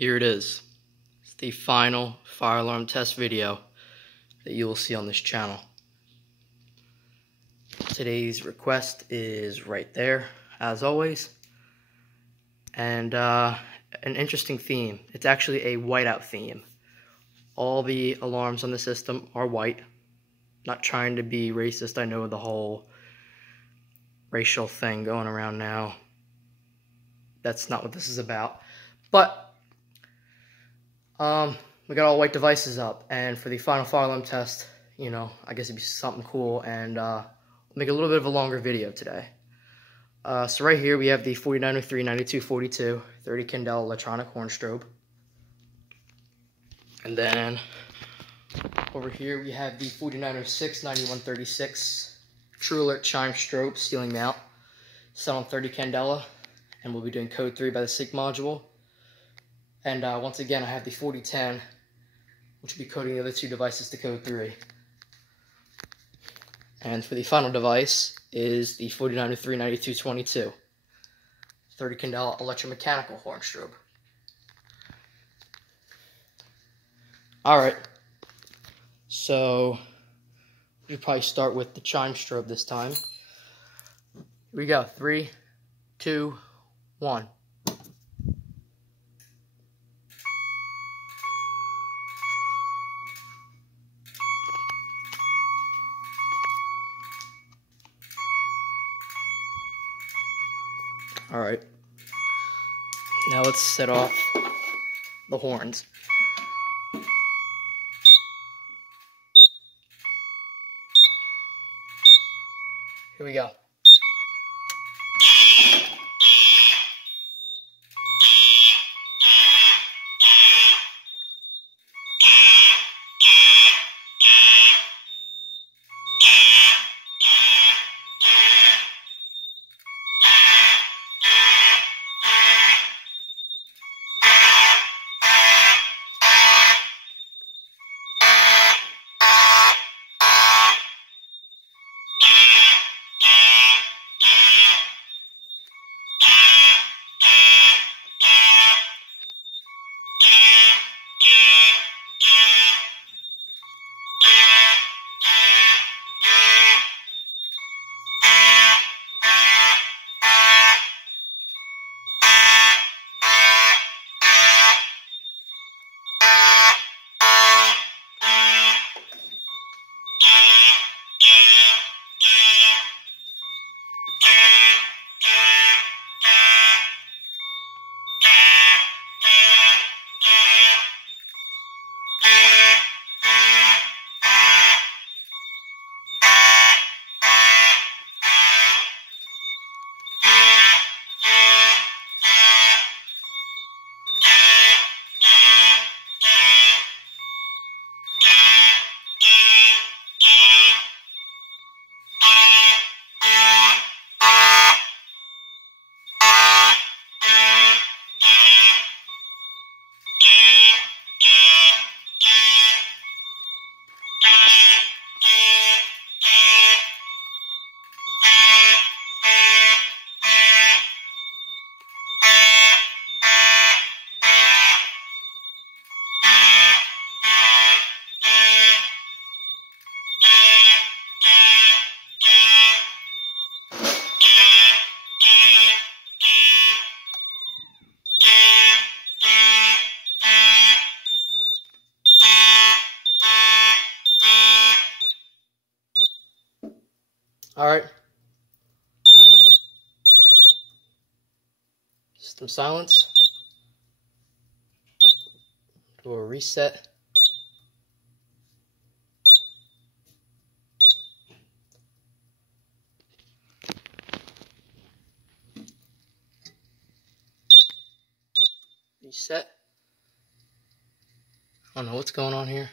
here it is. It's the final fire alarm test video that you will see on this channel. Today's request is right there, as always. And an interesting theme. It's actually a whiteout theme. All the alarms on the system are white. Not trying to be racist. I know the whole racial thing going around now. That's not what this is about. But we got all white devices up, and for the final fire alarm test, you know, I guess it'd be something cool, and make a little bit of a longer video today. So right here we have the 4903 9242 30 Candela electronic horn strobe. And then over here we have the 4906 9136 True Alert chime strobe ceiling mount set on 30 Candela, and we'll be doing code 3 by the sync module. And once again I have the 4010, which will be coding the other two devices to code 3. And for the final device is the 4903 9222 30 Candela electromechanical horn strobe. Alright, so we should probably start with the chime strobe this time. Here we go. 3, 2, 1. Alright, now let's set off the horns. Here we go. Alright. System silence. Do a reset. Reset. I don't know what's going on here.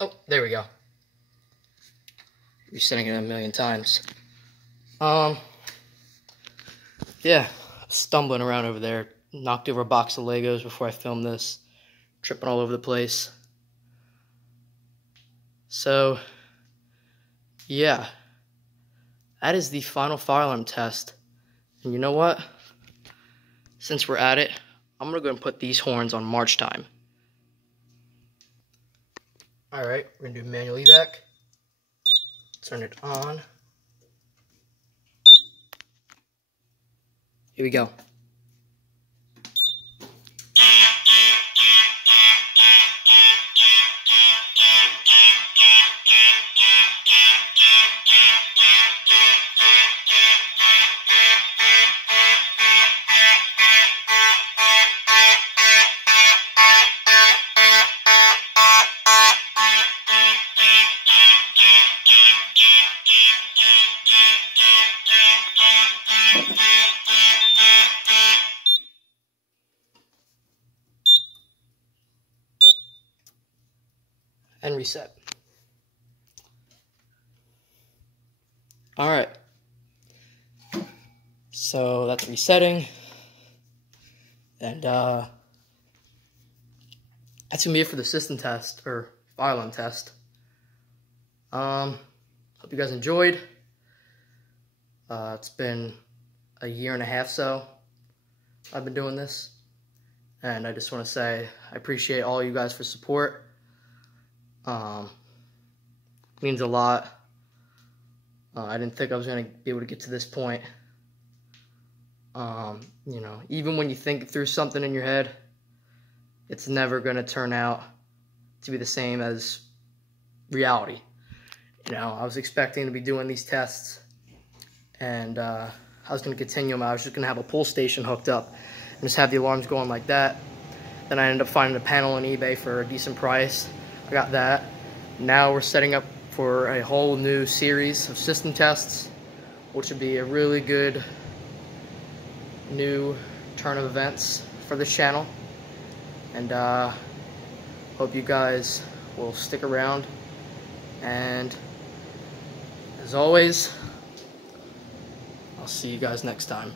Oh, there we go. Resetting it a million times. Yeah, stumbling around over there. Knocked over a box of Legos before I filmed this. Tripping all over the place. So, yeah. that is the final fire alarm test. And you know what? Since we're at it, I'm gonna go and put these horns on march time. Alright, we're gonna do manual evac. Turn it on. Here we go. And reset. Alright. So that's resetting. And that's gonna be it for the system test, or fire alarm test. Hope you guys enjoyed. It's been a year and a half so I've been doing this. And I just want to say I appreciate all you guys for support. Means a lot. I didn't think I was going to be able to get to this point. You know, even when you think through something in your head, it's never going to turn out to be the same as reality. You know, I was expecting to be doing these tests, and I was going to continue them. I was just going to have a pull station hooked up and just have the alarms going like that. Then I ended up finding a panel on eBay for a decent price. I got that. Now we're setting up for a whole new series of system tests, which would be a really good new turn of events for this channel. And hope you guys will stick around. And as always, I'll see you guys next time.